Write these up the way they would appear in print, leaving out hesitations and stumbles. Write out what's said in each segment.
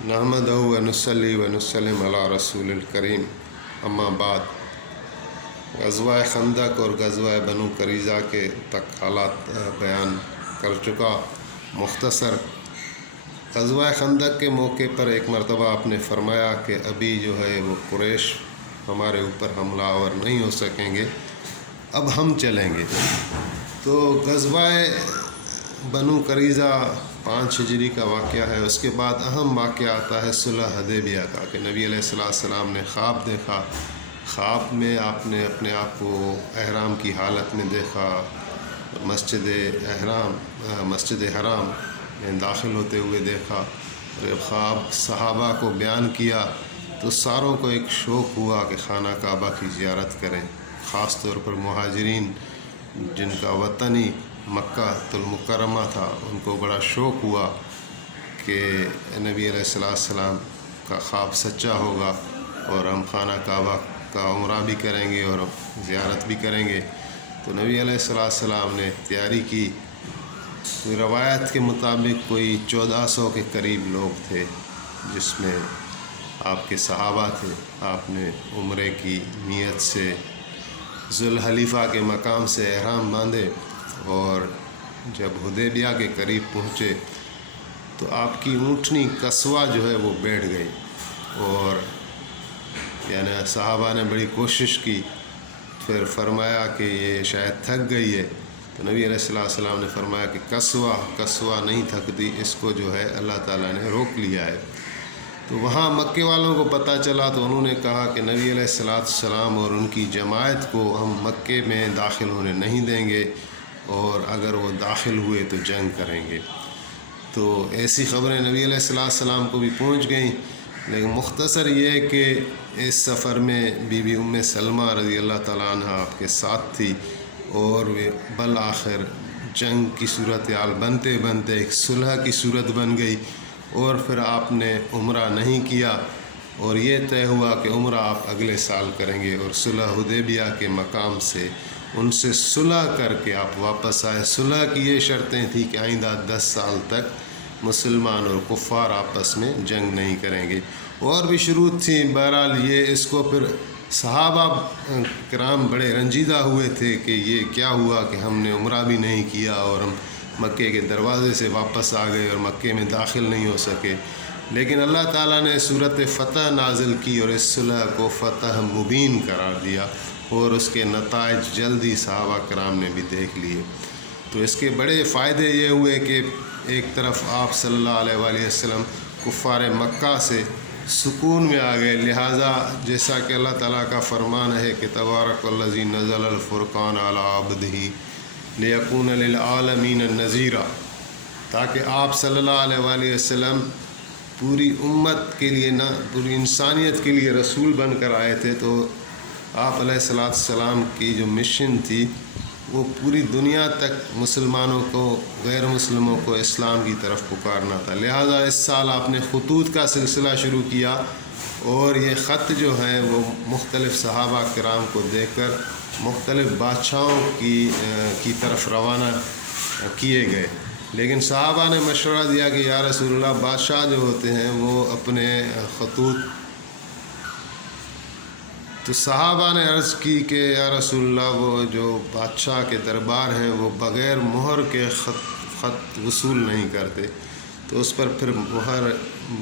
نحمدہ و نصلی و نسلم علی رسول الکریم، اما بعد۔ غزوہ خندق اور غزوہ بنو قریظہ کے تک حالات بیان کر چکا۔ مختصر، غزوہ خندق کے موقع پر ایک مرتبہ آپ نے فرمایا کہ ابھی جو ہے وہ قریش ہمارے اوپر حملہ آور نہیں ہو سکیں گے، اب ہم چلیں گے۔ تو غزوہ بنو قریظہ 5 ہجری کا واقعہ ہے۔ اس کے بعد اہم واقعہ آتا ہے صلح حدیبیہ کا، کہ نبی علیہ السلام نے خواب دیکھا۔ خواب میں آپ نے اپنے آپ کو احرام کی حالت میں دیکھا، مسجد حرام میں داخل ہوتے ہوئے دیکھا۔ جب خواب صحابہ کو بیان کیا تو ساروں کو ایک شوق ہوا کہ خانہ کعبہ کی زیارت کریں، خاص طور پر مہاجرین جن کا وطنی مکہ المکرمہ تھا، ان کو بڑا شوق ہوا کہ نبی علیہ السلام کا خواب سچا ہوگا اور ہم خانہ کعبہ کا عمرہ بھی کریں گے اور زیارت بھی کریں گے۔ تو نبی علیہ السلام نے تیاری کی۔ روایت کے مطابق کوئی 1400 کے قریب لوگ تھے، جس میں آپ کے صحابہ تھے۔ آپ نے عمرے کی نیت سے ذوالحلیفہ کے مقام سے احرام باندھے، اور جب حدیبیہ کے قریب پہنچے تو آپ کی اونٹنی قصوہ جو ہے وہ بیٹھ گئی، اور یعنی صحابہ نے بڑی کوشش کی، پھر فرمایا کہ یہ شاید تھک گئی ہے۔ تو نبی علیہ السلام نے فرمایا کہ قصوہ نہیں تھکتی، اس کو جو ہے اللہ تعالیٰ نے روک لیا ہے۔ تو وہاں مکے والوں کو پتہ چلا تو انہوں نے کہا کہ نبی علیہ السلام اور ان کی جماعت کو ہم مکے میں داخل ہونے نہیں دیں گے، اور اگر وہ داخل ہوئے تو جنگ کریں گے۔ تو ایسی خبریں نبی علیہ السلام کو بھی پہنچ گئیں، لیکن مختصر یہ کہ اس سفر میں بی بی ام سلمہ رضی اللہ تعالیٰ عنہ آپ کے ساتھ تھی، اور وہ بالآخر جنگ کی صورتحال بنتے ایک صلح کی صورت بن گئی، اور پھر آپ نے عمرہ نہیں کیا، اور یہ طے ہوا کہ عمرہ آپ اگلے سال کریں گے، اور صلح حدیبیہ کے مقام سے ان سے صلح کر کے آپ واپس آئے۔ صلح کی یہ شرطیں تھیں کہ آئندہ 10 سال تک مسلمان اور کفار آپس میں جنگ نہیں کریں گے، اور بھی شروط تھیں۔ بہرحال یہ اس کو پھر صحابہ کرام بڑے رنجیدہ ہوئے تھے کہ یہ کیا ہوا کہ ہم نے عمرہ بھی نہیں کیا اور ہم مکے کے دروازے سے واپس آ گئے اور مکے میں داخل نہیں ہو سکے۔ لیکن اللہ تعالیٰ نے صورت فتح نازل کی اور اس صلح کو فتح مبین قرار دیا، اور اس کے نتائج جلدی صحابہ کرام نے بھی دیکھ لیے۔ تو اس کے بڑے فائدے یہ ہوئے کہ ایک طرف آپ صلی اللہ علیہ وآلہ وسلم کفار مکہ سے سکون میں آ گئے، لہٰذا جیسا کہ اللہ تعالیٰ کا فرمان ہے کہ تبارک الذی نزل الفرقان علی عبدہ لیکون للعالمین نذیرا، تاکہ آپ صلی اللہ علیہ وآلہ وسلم پوری امت کے لیے، نہ پوری انسانیت کے لیے رسول بن کر آئے تھے۔ تو آپ علیہ السلام کی جو مشن تھی وہ پوری دنیا تک مسلمانوں کو، غیر مسلموں کو اسلام کی طرف پکارنا تھا۔ لہٰذا اس سال آپ نے خطوط کا سلسلہ شروع کیا، اور یہ خط جو ہیں وہ مختلف صحابہ کرام کو دے کر مختلف بادشاہوں کی طرف روانہ کیے گئے۔ لیکن صحابہ نے مشورہ دیا کہ یا رسول اللہ، بادشاہ جو ہوتے ہیں وہ اپنے خطوط، تو صحابہ نے عرض کی کہ یا رسول اللہ، وہ جو بادشاہ کے دربار ہیں وہ بغیر مہر کے خط وصول نہیں کرتے۔ تو اس پر پھر مہر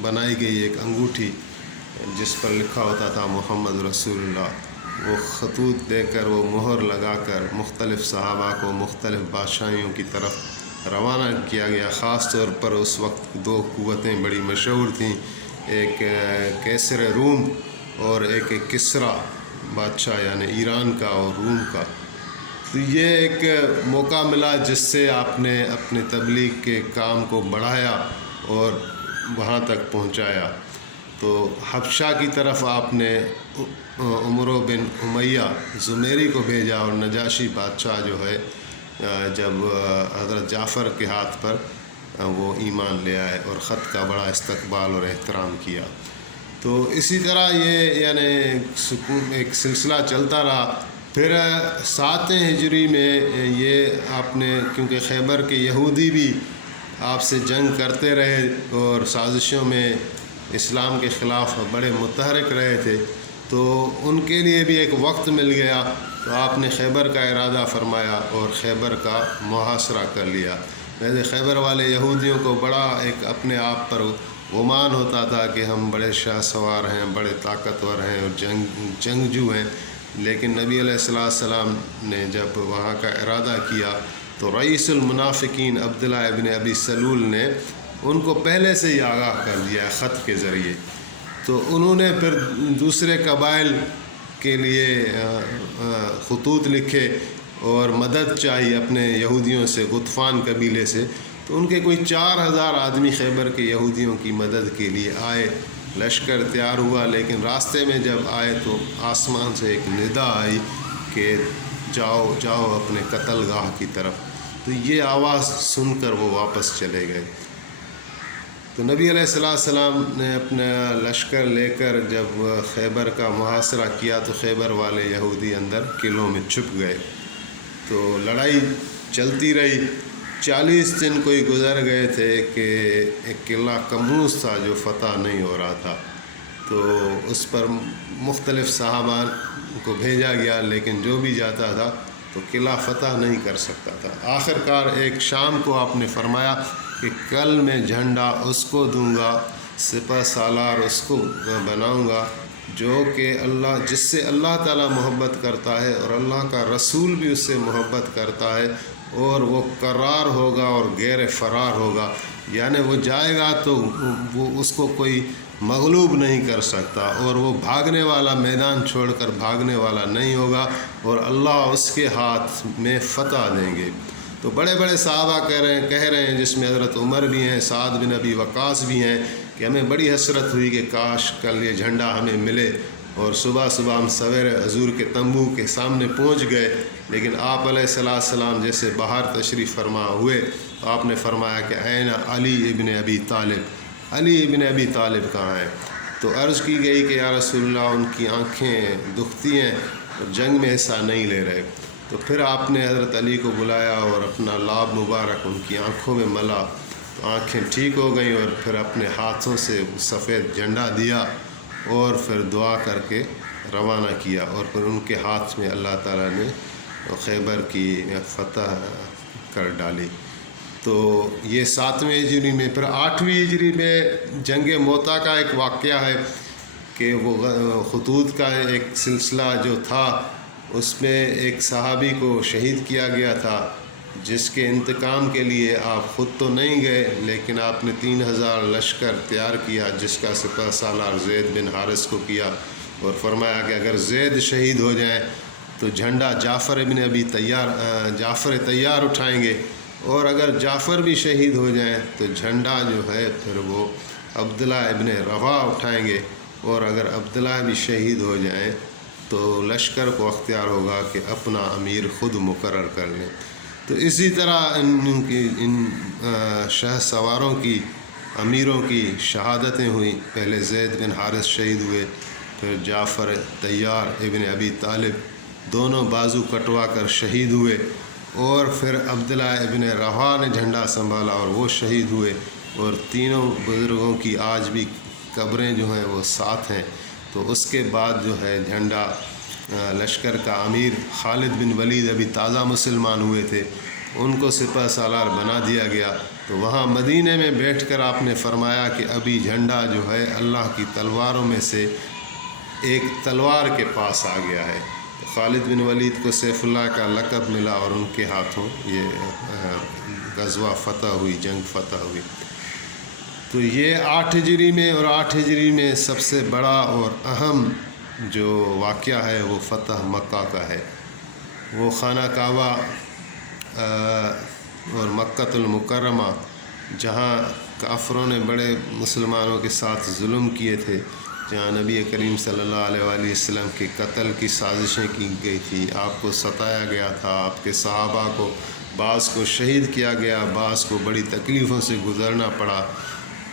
بنائی گئی، ایک انگوٹھی جس پر لکھا ہوتا تھا محمد رسول اللہ۔ وہ خطوط دے کر، وہ مہر لگا کر مختلف صحابہ کو مختلف بادشاہیوں کی طرف روانہ کیا گیا۔ خاص طور پر اس وقت 2 قوتیں بڑی مشہور تھیں، ایک کیسر روم اور ایک کسریٰ بادشاہ، یعنی ایران کا اور روم کا۔ تو یہ ایک موقع ملا جس سے آپ نے اپنے تبلیغ کے کام کو بڑھایا اور وہاں تک پہنچایا۔ تو حبشہ کی طرف آپ نے عمرو بن امیہ زمیری کو بھیجا، اور نجاشی بادشاہ جو ہے جب حضرت جعفر کے ہاتھ پر وہ ایمان لے آئے اور خط کا بڑا استقبال اور احترام کیا۔ تو اسی طرح یہ یعنی ایک سلسلہ چلتا رہا۔ پھر 7 ہجری میں یہ آپ نے، کیونکہ خیبر کے یہودی بھی آپ سے جنگ کرتے رہے اور سازشوں میں اسلام کے خلاف بڑے متحرک رہے تھے، تو ان کے لیے بھی ایک وقت مل گیا، تو آپ نے خیبر کا ارادہ فرمایا اور خیبر کا محاصرہ کر لیا۔ ویسے خیبر والے یہودیوں کو بڑا ایک اپنے آپ پر گمان ہوتا تھا کہ ہم بڑے شاہ سوار ہیں، بڑے طاقتور ہیں اور جنگجو ہیں، لیکن نبی علیہ السلام نے جب وہاں کا ارادہ کیا تو رئیس المنافقین عبداللہ ابن ابی سلول نے ان کو پہلے سے ہی آگاہ کر دیا خط کے ذریعے، تو انہوں نے پھر دوسرے قبائل کے لیے خطوط لکھے اور مدد چاہی اپنے یہودیوں سے، غطفان قبیلے سے، تو ان کے کوئی 4000 آدمی خیبر کے یہودیوں کی مدد کے لیے آئے، لشکر تیار ہوا، لیکن راستے میں جب آئے تو آسمان سے ایک ندا آئی کہ جاؤ جاؤ اپنے قتل گاہ کی طرف، تو یہ آواز سن کر وہ واپس چلے گئے۔ تو نبی علیہ السلام نے اپنا لشکر لے کر جب خیبر کا محاصرہ کیا تو خیبر والے یہودی اندر قلعوں میں چھپ گئے، تو لڑائی چلتی رہی۔ 40 دن کوئی گزر گئے تھے کہ ایک قلعہ کموز تھا جو فتح نہیں ہو رہا تھا، تو اس پر مختلف صحابہ کو بھیجا گیا، لیکن جو بھی جاتا تھا تو قلعہ فتح نہیں کر سکتا تھا۔ آخر کار ایک شام کو آپ نے فرمایا کہ کل میں جھنڈا اس کو دوں گا، سپہ سالار اس کو بناؤں گا جو کہ جس سے اللہ تعالیٰ محبت کرتا ہے اور اللہ کا رسول بھی اس سے محبت کرتا ہے، اور وہ قرار ہوگا اور غیر فرار ہوگا، یعنی وہ جائے گا تو وہ اس کو کوئی مغلوب نہیں کر سکتا، اور وہ بھاگنے والا میدان چھوڑ کر بھاگنے والا نہیں ہوگا، اور اللہ اس کے ہاتھ میں فتح دیں گے۔ تو بڑے بڑے صحابہ کہہ رہے ہیں، جس میں حضرت عمر بھی ہیں، سعد بن ابی وقاص بھی ہیں، کہ ہمیں بڑی حسرت ہوئی کہ کاش کل یہ جھنڈا ہمیں ملے، اور صبح ہم سویرے حضور کے تمبو کے سامنے پہنچ گئے، لیکن آپ علیہ السلام جیسے باہر تشریف فرما ہوئے تو آپ نے فرمایا کہ این علی ابن ابی طالب، علی ابن ابی طالب کہاں ہیں؟ تو عرض کی گئی کہ یا رسول اللہ ان کی آنکھیں دکھتی ہیں اور جنگ میں حصہ نہیں لے رہے۔ تو پھر آپ نے حضرت علی کو بلایا اور اپنا لاب مبارک ان کی آنکھوں میں ملا، تو آنکھیں ٹھیک ہو گئیں، اور پھر اپنے ہاتھوں سے سفید جھنڈا دیا اور پھر دعا کر کے روانہ کیا، اور پھر ان کے ہاتھ میں اللہ تعالیٰ نے خیبر کی فتح کر ڈالی۔ تو یہ 7ویں ہجری میں، پھر 8ویں ہجری میں جنگ موتا کا ایک واقعہ ہے کہ وہ خطوط کا ایک سلسلہ جو تھا، اس میں ایک صحابی کو شہید کیا گیا تھا، جس کے انتقام کے لیے آپ خود تو نہیں گئے، لیکن آپ نے 3000 لشکر تیار کیا، جس کا سپہ سالار زید بن حارث کو کیا، اور فرمایا کہ اگر زید شہید ہو جائیں تو جھنڈا جعفر تیار اٹھائیں گے، اور اگر جعفر بھی شہید ہو جائیں تو جھنڈا جو ہے پھر وہ عبداللہ ابن رواح اٹھائیں گے، اور اگر عبداللہ بھی شہید ہو جائیں تو لشکر کو اختیار ہوگا کہ اپنا امیر خود مقرر کر لیں۔ تو اسی طرح ان شاہ سواروں کی، امیروں کی شہادتیں ہوئیں۔ پہلے زید بن حارث شہید ہوئے، پھر جعفر تیار ابن ابی طالب دونوں بازو کٹوا کر شہید ہوئے، اور پھر عبداللہ ابن رواح نے جھنڈا سنبھالا اور وہ شہید ہوئے، اور تینوں بزرگوں کی آج بھی قبریں جو ہیں وہ ساتھ ہیں۔ تو اس کے بعد جو ہے جھنڈا لشکر کا امیر خالد بن ولید ابھی تازہ مسلمان ہوئے تھے، ان کو سپہ سالار بنا دیا گیا۔ تو وہاں مدینے میں بیٹھ کر آپ نے فرمایا کہ ابھی جھنڈا جو ہے اللہ کی تلواروں میں سے ایک تلوار کے پاس آ گیا ہے۔ خالد بن ولید کو سیف اللہ کا لقب ملا، اور ان کے ہاتھوں یہ غزوہ فتح ہوئی، جنگ فتح ہوئی۔ تو یہ 8 ہجری میں، اور 8 ہجری میں سب سے بڑا اور اہم جو واقعہ ہے وہ فتح مکہ کا ہے۔ وہ خانہ کعبہ اور مکۃ المکرمہ، جہاں کافروں نے بڑے مسلمانوں کے ساتھ ظلم کیے تھے، جہاں نبی کریم صلی اللہ علیہ وآلہ وسلم کے قتل کی سازشیں کی گئی تھی، آپ کو ستایا گیا تھا، آپ کے صحابہ کو بعض کو شہید کیا گیا، بعض کو بڑی تکلیفوں سے گزرنا پڑا۔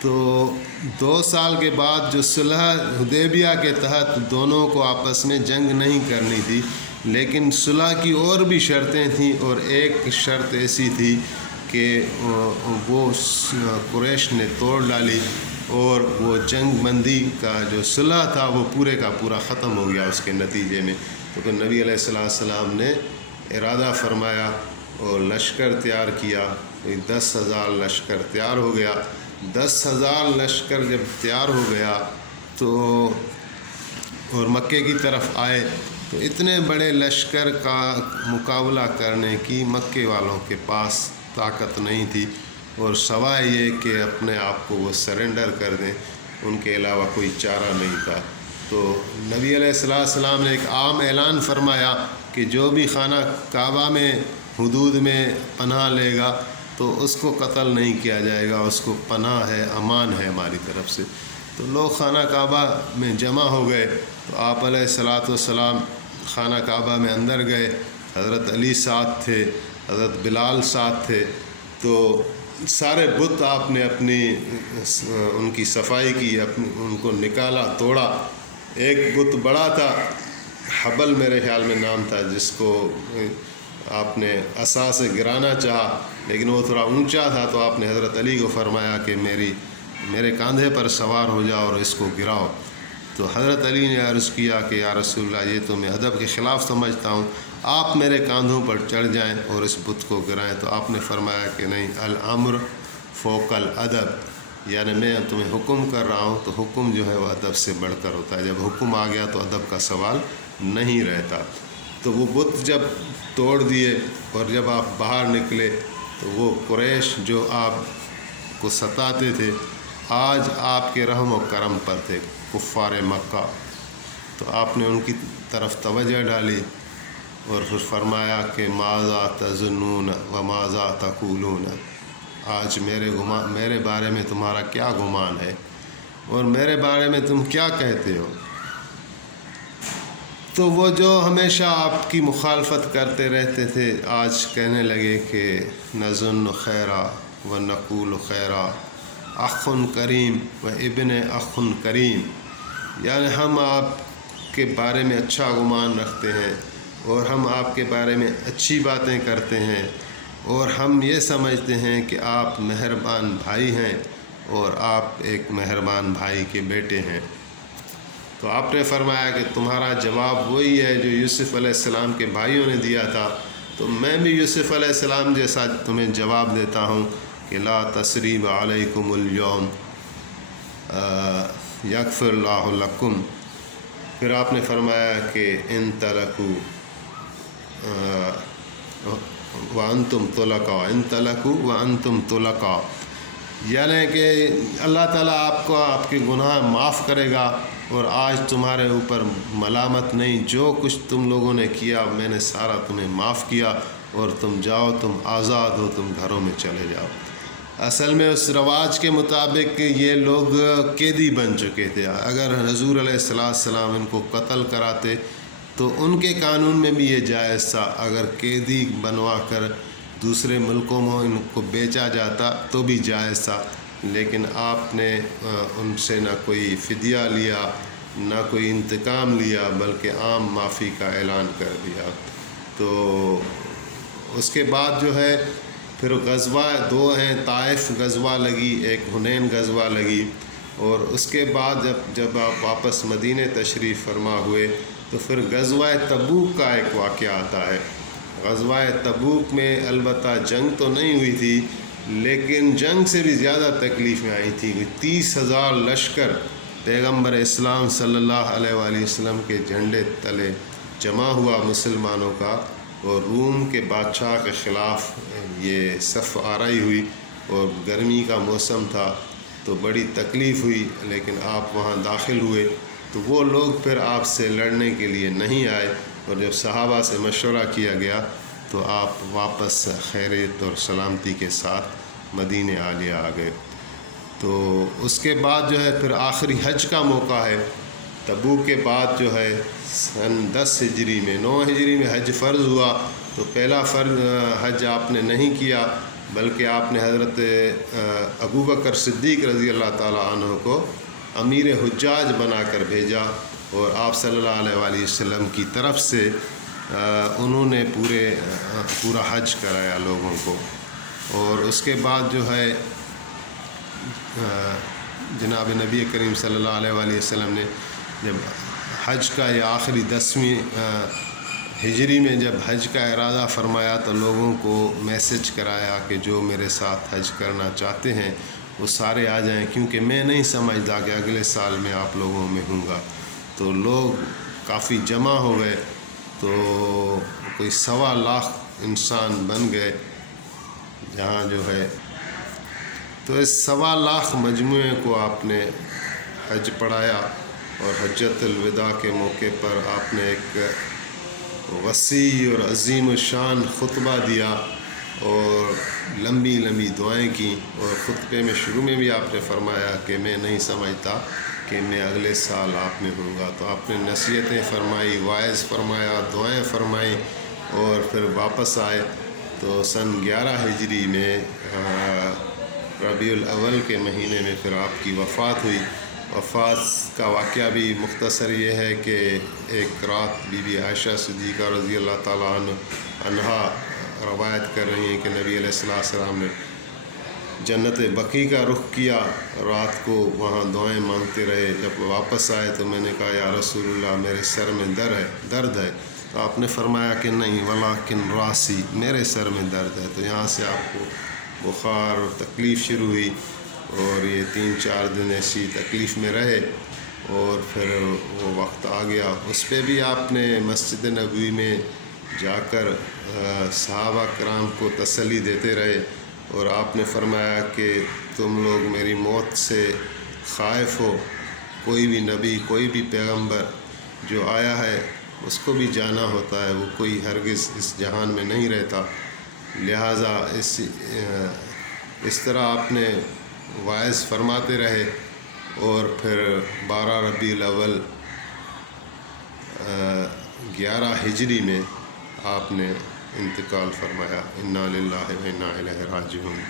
تو 2 سال کے بعد جو صلح حدیبیہ کے تحت دونوں کو آپس میں جنگ نہیں کرنی تھی، لیکن صلح کی اور بھی شرطیں تھیں، اور ایک شرط ایسی تھی کہ وہ قریش نے توڑ ڈالی اور وہ جنگ بندی کا جو صلح تھا وہ پورے کا پورا ختم ہو گیا اس کے نتیجے میں۔ تو پھر نبی علیہ السلام نے ارادہ فرمایا اور لشکر تیار کیا، 10,000 لشکر تیار ہو گیا۔ 10,000 لشکر جب تیار ہو گیا تو اور مکے کی طرف آئے تو اتنے بڑے لشکر کا مقابلہ کرنے کی مکے والوں کے پاس طاقت نہیں تھی، اور سوائے یہ کہ اپنے آپ کو وہ سرنڈر کر دیں، ان کے علاوہ کوئی چارہ نہیں تھا۔ تو نبی علیہ السلام نے ایک عام اعلان فرمایا کہ جو بھی خانہ کعبہ میں حدود میں پناہ لے گا تو اس کو قتل نہیں کیا جائے گا، اس کو پناہ ہے، امان ہے ہماری طرف سے۔ تو لوگ خانہ کعبہ میں جمع ہو گئے، تو آپ علیہ السلام خانہ کعبہ میں اندر گئے، حضرت علی ساتھ تھے، حضرت بلال ساتھ تھے۔ تو سارے بت آپ نے اپنی ان کی صفائی کی، ان کو نکالا، توڑا۔ ایک بت بڑا تھا، حبل میرے خیال میں نام تھا، جس کو آپ نے عصا سے گرانا چاہا لیکن وہ تھوڑا اونچا تھا، تو آپ نے حضرت علی کو فرمایا کہ میرے کاندھے پر سوار ہو جاؤ اور اس کو گراؤ۔ تو حضرت علی نے عرض کیا کہ یا رسول اللہ، یہ تو میں ادب کے خلاف سمجھتا ہوں، آپ میرے کاندھوں پر چڑھ جائیں اور اس بت کو گرائیں۔ تو آپ نے فرمایا کہ نہیں، الامر فوق الادب، یعنی میں تمہیں حکم کر رہا ہوں تو حکم جو ہے وہ ادب سے بڑھ کر ہوتا ہے، جب حکم آ گیا تو ادب کا سوال نہیں رہتا۔ تو وہ بت جب توڑ دیے اور جب آپ باہر نکلے تو وہ قریش جو آپ کو ستاتے تھے آج آپ کے رحم و کرم پر تھے، کفار مکہ۔ تو آپ نے ان کی طرف توجہ ڈالی اور پھر فرمایا کہ ماذا تظنون و ماذا تقولون، آج میرے بارے میں تمہارا کیا گمان ہے اور میرے بارے میں تم کیا کہتے ہو؟ تو وہ جو ہمیشہ آپ کی مخالفت کرتے رہتے تھے آج کہنے لگے کہ نظن خیرا و نقول خیرا، اخ کریم و ابن اخ کریم، یعنی ہم آپ کے بارے میں اچھا گمان رکھتے ہیں اور ہم آپ کے بارے میں اچھی باتیں کرتے ہیں، اور ہم یہ سمجھتے ہیں کہ آپ مہربان بھائی ہیں اور آپ ایک مہربان بھائی کے بیٹے ہیں۔ تو آپ نے فرمایا کہ تمہارا جواب وہی ہے جو یوسف علیہ السلام کے بھائیوں نے دیا تھا، تو میں بھی یوسف علیہ السلام جیسا تمہیں جواب دیتا ہوں کہ لا تثریب علیکم اليوم یغفر اللہ لکم۔ پھر آپ نے فرمایا کہ ان تلکوا وانتم طلقاء، ان تلکوا وانتم طلقاء، یعنی کہ اللہ تعالیٰ آپ کو آپ کے گناہ معاف کرے گا اور آج تمہارے اوپر ملامت نہیں، جو کچھ تم لوگوں نے کیا میں نے سارا تمہیں معاف کیا، اور تم جاؤ، تم آزاد ہو، تم گھروں میں چلے جاؤ۔ اصل میں اس رواج کے مطابق یہ لوگ قیدی بن چکے تھے، اگر حضور علیہ السلام ان کو قتل کراتے تو ان کے قانون میں بھی یہ جائز تھا، اگر قیدی بنوا کر دوسرے ملکوں میں ان کو بیچا جاتا تو بھی جائز تھا، لیکن آپ نے ان سے نہ کوئی فدیہ لیا نہ کوئی انتقام لیا، بلکہ عام معافی کا اعلان کر دیا۔ تو اس کے بعد جو ہے پھر غزوہ دو ہیں، طائف غزوہ لگی، ایک حنین غزوہ لگی، اور اس کے بعد جب آپ واپس مدینہ تشریف فرما ہوئے تو پھر غزوہ تبوک کا ایک واقعہ آتا ہے۔ غزوہ تبوک میں البتہ جنگ تو نہیں ہوئی تھی، لیکن جنگ سے بھی زیادہ تکلیفیں آئی تھیں۔ 30,000 لشکر پیغمبر اسلام صلی اللہ علیہ وآلہ وسلم کے جھنڈے تلے جمع ہوا مسلمانوں کا، اور روم کے بادشاہ کے خلاف یہ صف آرائی ہوئی، اور گرمی کا موسم تھا تو بڑی تکلیف ہوئی، لیکن آپ وہاں داخل ہوئے تو وہ لوگ پھر آپ سے لڑنے کے لیے نہیں آئے، اور جب صحابہ سے مشورہ کیا گیا تو آپ واپس خیریت اور سلامتی کے ساتھ مدینہ عالیہ آ گئے۔ تو اس کے بعد جو ہے پھر آخری حج کا موقع ہے۔ تبوک کے بعد جو ہے سن 10 ہجری میں 9 ہجری میں حج فرض ہوا، تو پہلا حج آپ نے نہیں کیا، بلکہ آپ نے حضرت ابوبکر صدیق رضی اللہ تعالیٰ عنہ کو امیر حجاج بنا کر بھیجا، اور آپ صلی اللہ علیہ وآلہ وسلم کی طرف سے انہوں نے پورا حج کرایا لوگوں کو۔ اور اس کے بعد جو ہے جناب نبی کریم صلی اللہ علیہ وآلہ وسلم نے جب حج کا یہ آخری 10ویں ہجری میں جب حج کا ارادہ فرمایا تو لوگوں کو میسج کرایا کہ جو میرے ساتھ حج کرنا چاہتے ہیں وہ سارے آ جائیں، کیونکہ میں نہیں سمجھتا کہ اگلے سال میں آپ لوگوں میں ہوں گا۔ تو لوگ کافی جمع ہو گئے، تو کوئی 1.25 لاکھ انسان بن گئے جہاں جو ہے۔ تو اس 1.25 لاکھ مجموعے کو آپ نے حج پڑھایا، اور حجۃ الوداع کے موقع پر آپ نے ایک وسیع اور عظیم الشان خطبہ دیا اور لمبی لمبی دعائیں کیں، اور خطبے میں شروع میں بھی آپ نے فرمایا کہ میں نہیں سمجھتا کہ میں اگلے سال آپ میں ہوں گا۔ تو آپ نے نصیحتیں فرمائی، واعظ فرمایا، دعائیں فرمائیں، اور پھر واپس آئے۔ تو سن 11 ہجری میں ربیع الاول کے مہینے میں پھر آپ کی وفات ہوئی۔ وفات کا واقعہ بھی مختصر یہ ہے کہ ایک رات بی بی عائشہ صدیقہ رضی اللہ تعالیٰ عنہا روایت کر رہی ہیں کہ نبی علیہ السلام نے جنت بقیع کا رخ کیا، رات کو وہاں دعائیں مانگتے رہے۔ جب واپس آئے تو میں نے کہا یا رسول اللہ میرے سر میں درد ہے۔ تو آپ نے فرمایا کہ نہیں، ولیکن راسی، میرے سر میں درد ہے۔ تو یہاں سے آپ کو بخار اور تکلیف شروع ہوئی، اور یہ 3-4 دن ایسی تکلیف میں رہے، اور پھر وہ وقت آ گیا۔ اس پہ بھی آپ نے مسجد نبوی میں جا کر صحابہ کرام کو تسلی دیتے رہے، اور آپ نے فرمایا کہ تم لوگ میری موت سے خائف ہو، کوئی بھی نبی، کوئی بھی پیغمبر جو آیا ہے اس کو بھی جانا ہوتا ہے، وہ کوئی ہرگز اس جہان میں نہیں رہتا۔ لہٰذا اس طرح آپ نے واعظ فرماتے رہے، اور پھر 12 ربیع الاول 11 ہجری میں آپ نے انتقال فرمایا۔ انا للہ و انا الیہ راجعون۔